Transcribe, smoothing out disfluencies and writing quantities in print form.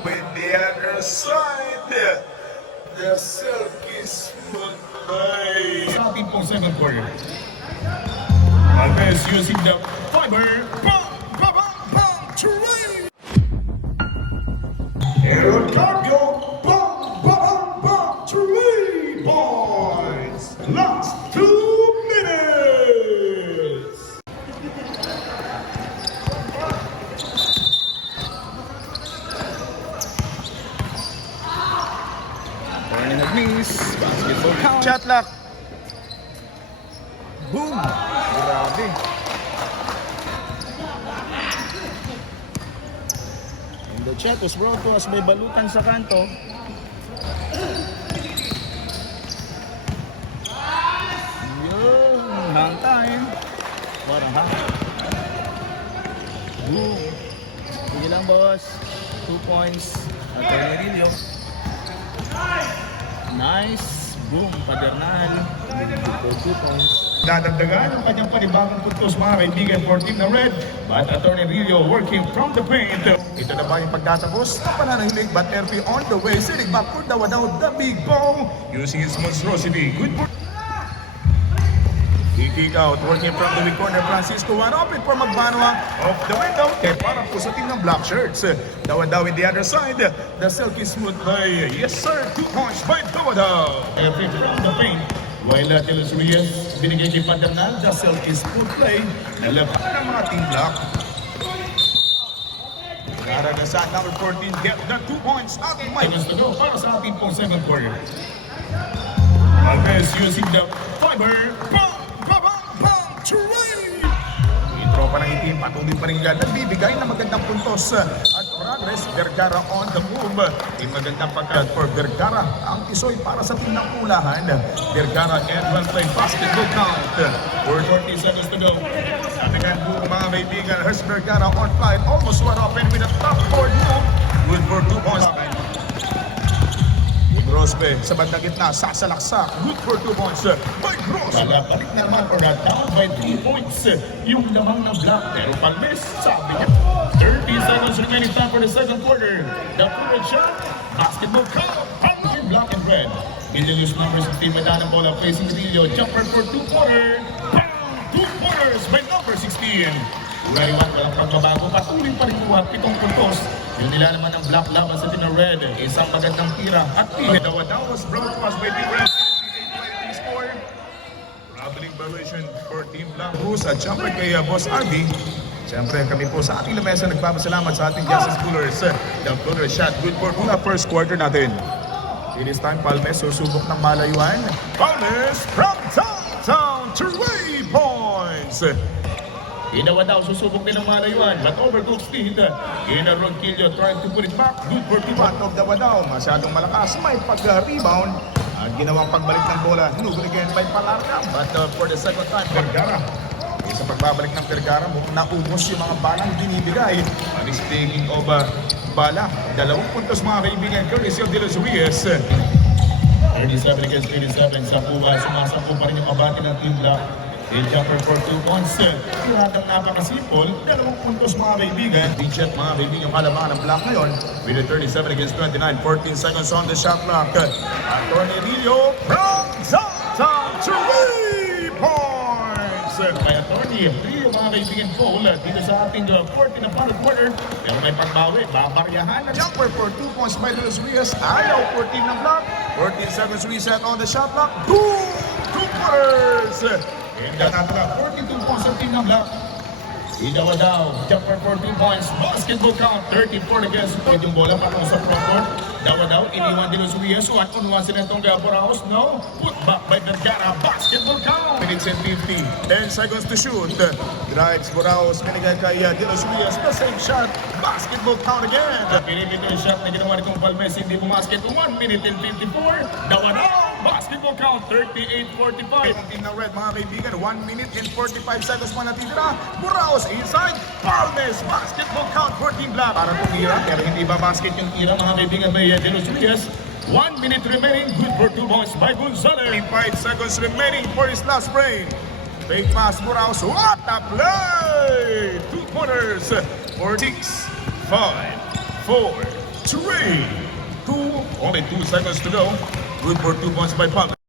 With the other side, the silky smooth play. Starting for second quarter. Alves using the fiber. Bang, bang, bang, bang, three. El Cambio, bang, bang, bang, 3 points. Last 2 minutes. Corner nag-miss. Basketball count. Shot lock. Boom! Grabe. And the shot was brought to us by Balutan sa kanto. Yun! Hang time. Parang hang. Boom! Sige lang, boss. 2 points. At Rillo. Nice. Boom! Padernal. 2 points. Dadagdagan ang kanyang panibagong tutos mga kaibigan for Team na Red. But Atty. Rillo working from the paint. Ito na ba yung pagtatapos? Pananahilig, but RP on the way. Sitting back for Dawadaw, the big ball. Using his monstrosity. Good for... Kick out, working from the weak corner. Francisco, one open for Magbanwa. Off the window. Kaya parang po sa team ng Black Shirts. Dawadaw in the other side. The silky smooth play. Yes sir, 2 points by Dawadaw. Every from the paint. While Tilos Reyes binigay kay Padernal, the silky smooth play. Nalaban ng mga team Black. Karagasan, number 14, get the 2 points out of my... Seconds to go para sa ating pong second quarter. Alves using the fiber. Bang! Bang! Bang! Bang! Three! Tropa ng itim, patuloy pa rin yan. Nagbibigay ng magandang puntos at progress. Vergara on the move. Yung magandang pagkat for Vergara. Ang isoy para sa team ng Ulahan. Vergara and well played basketball count. 40 seconds to go. Satagan po mga kaibigan. Here's Vergara on flight. Almost wide open with a top board move. Good for 2 points. Grospe sa bandang gitna, sasalaksak. Good for 2 points by Grospe. Malapalik naman or down by 3 points. Yung lamang ng Black. Pero Palmes, sabi niya. 30 seconds remaining time for the second quarter. The forward shot. Basketball count. Ang Black and Red. Middle use number 16. Madana bola facing Rillo. Jumper for 2 quarter. Bang! 2 quarters by number 16. Uraiwan, walang pagbabago. Patuloy pa rin kuha 7 puntos. Yung nila naman ang Black laban sa Team Red. Isang magandang tira at tira. Dawadaw was brought to us by Team Red. Score. Traveling violation for Team Black. Cruz at jumper kay Boss Arby. Siyempre kami po sa ating lamesa nagpapasalamat sa ating Justice Coolers. The Cooler shot good for the first quarter natin. It is time Palmes susubok ng malayuan. Palmes from downtown 3 points. Ginawa daw, susubok din ang malayuan. But overcooked speed. Gina Ronquillo trying to put it back. Good for Ivan of Dawadaw, masyadong malakas, may pag-rebound. At ginawang pagbalik ng bola, hinugol again by Palarca. But for the second time, Vergara. Sa pagbabalik ng Vergara, mukhang naubos yung mga balang binibigay. And is taking over bala. 2 puntos mga kaibigan, courtesy of De Los Reyes. 37 against 37. Sa puwa, sumasampo pa rin yung abati ng Team Black. In jumper for 2 points. Tiradang napakasimple. 2 puntos mga kaibigan. Big-shot mga kaibigan yung kalamangan ng Black ngayon. With a 37 against 29. 14 seconds on the shot clock. Atty. Rillo from downtown 3 points. Kay Atty. Rillo mga kaibigan foul dito sa ating 14 na final quarter. Pero may pagbawi. Babaryahan. Jumper for 2 points by De Los Reyes. Ayaw 14 ng Black. 14 seconds reset on the shot clock. Boom! 2 pointers! And natala 42 points sa Team ng Black. Idawa daw. Jumper for 2 points. Basketball count. 34 against. Pwede yung bola patong sa front court. Dawa daw. Iniwan din sa Reyes. 1-on-1 sila itong Boraos. No. Put back by Vergara. Basketball count. Minutes and 50. 10 seconds to shoot. Drives Boraos. Binigay kay De Los Reyes. The same shot. Basketball count again. Pinipit yung shot na ginawa nitong Palmes. Hindi bumasket. 1 minute and 54. Dawa daw. Basketball count. 38-45. Ang team ng Red mga kaibigan. 1 minute and 45 seconds pa natitira. Boraos inside. Palmes. Basketball count for Team Black. Para tumira. Pero hindi ba basket yung tira mga kaibigan may De Los Reyes. 1 minute remaining. Good for 2 points by Gonzalez. 5 seconds remaining for his last break. Fake pass, Moraos. What a play! 2 pointers for 6, 5, 4, 3, 2. Only 2 seconds to go. Good for 2 points by Pag.